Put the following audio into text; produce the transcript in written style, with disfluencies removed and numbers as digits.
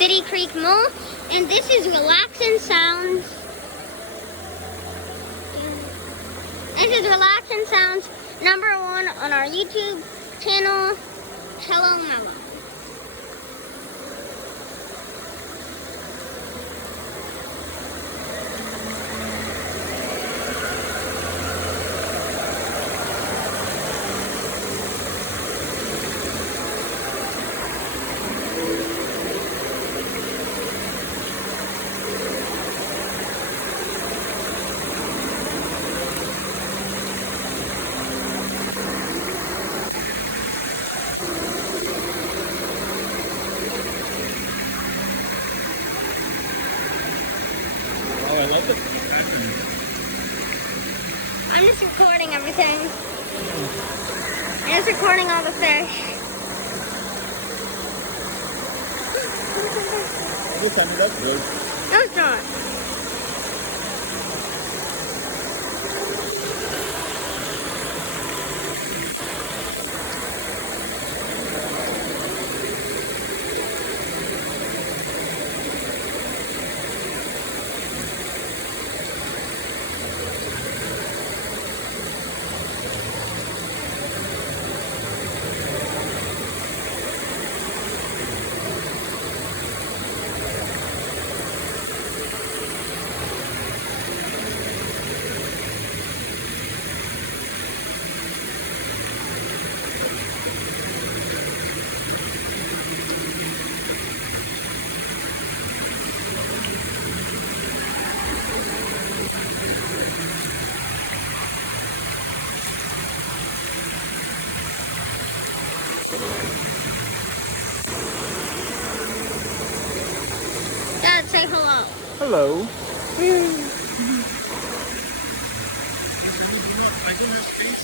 City Creek Mall, and this is Relaxing Sounds. This is Relaxing Sounds #1 on our YouTube channel, Hello Mama. Oh, I love it. I'm just recording everything. I'm just recording all the fish. This ended up good. No, it's not. Dad, say hello. Hello. Mm. I don't have space.